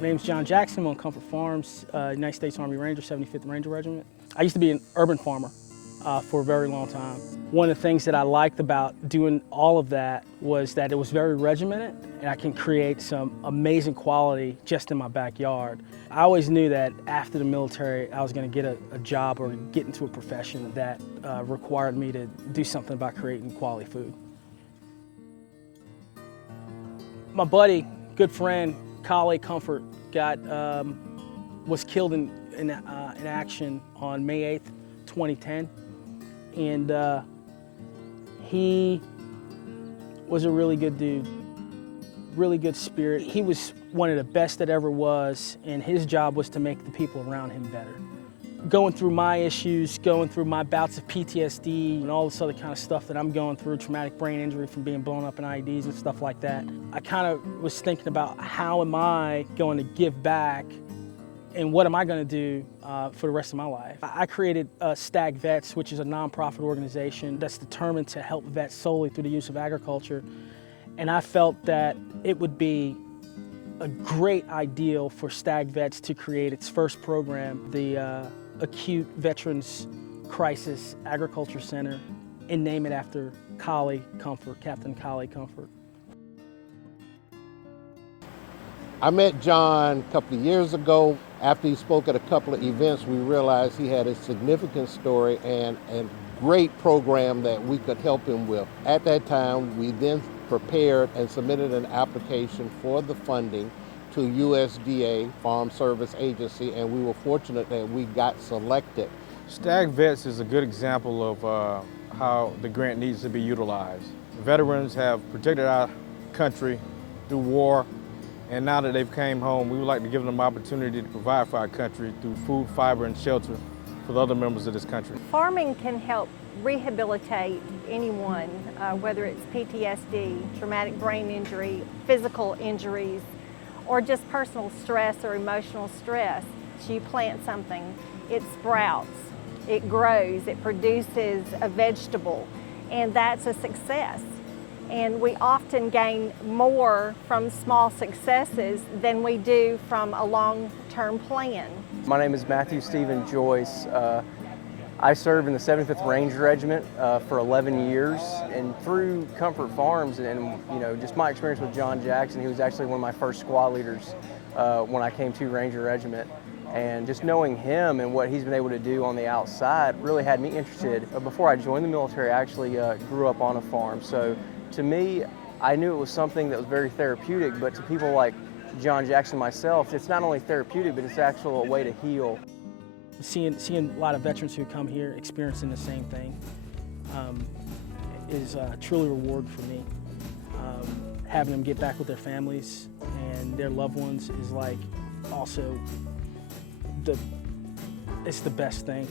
My name's John Jackson. I'm on Comfort Farms, United States Army Ranger, 75th Ranger Regiment. I used to be an urban farmer for a very long time. One of the things that I liked about doing all of that was that it was very regimented, and I can create some amazing quality just in my backyard. I always knew that after the military, I was going to get a job or get into a profession that required me to do something about creating quality food. My buddy, good friend, colleague Comfort, was killed in action on May 8th, 2010. And he was a really good dude, really good spirit. He was one of the best that ever was, and his job was to make the people around him better. Going through my issues, going through my bouts of PTSD and all this other kind of stuff that I'm going through, traumatic brain injury from being blown up in IEDs and stuff like that, I kind of was thinking about how am I going to give back and what am I going to do for the rest of my life. I created STAG Vets, which is a nonprofit organization that's determined to help vets solely through the use of agriculture. And I felt that it would be a great ideal for STAG Vets to create its first program, the Acute Veterans Crisis Agriculture Center, and name it after Collie Comfort, Captain Collie Comfort. I met John a couple of years ago. After he spoke at a couple of events, we realized he had a significant story and a great program that we could help him with. At that time, we then prepared and submitted an application for the funding to USDA, Farm Service Agency, and we were fortunate that we got selected. STAG Vets is a good example of how the grant needs to be utilized. Veterans have protected our country through war, and now that they've came home, we would like to give them the opportunity to provide for our country through food, fiber, and shelter for the other members of this country. Farming can help rehabilitate anyone, whether it's PTSD, traumatic brain injury, physical injuries, or just personal stress or emotional stress. You plant something, it sprouts, it grows, it produces a vegetable, and that's a success. And we often gain more from small successes than we do from a long-term plan. My name is Matthew Stephen Joyce. I served in the 75th Ranger Regiment for 11 years, and through Comfort Farms and just my experience with John Jackson, he was actually one of my first squad leaders when I came to Ranger Regiment. And just knowing him and what he's been able to do on the outside really had me interested. Before I joined the military, I actually grew up on a farm. So to me, I knew it was something that was very therapeutic, but to people like John Jackson myself, it's not only therapeutic, but it's actually a way to heal. Seeing a lot of veterans who come here experiencing the same thing is truly rewarding for me. Having them get back with their families and their loved ones is like also it's the best thing,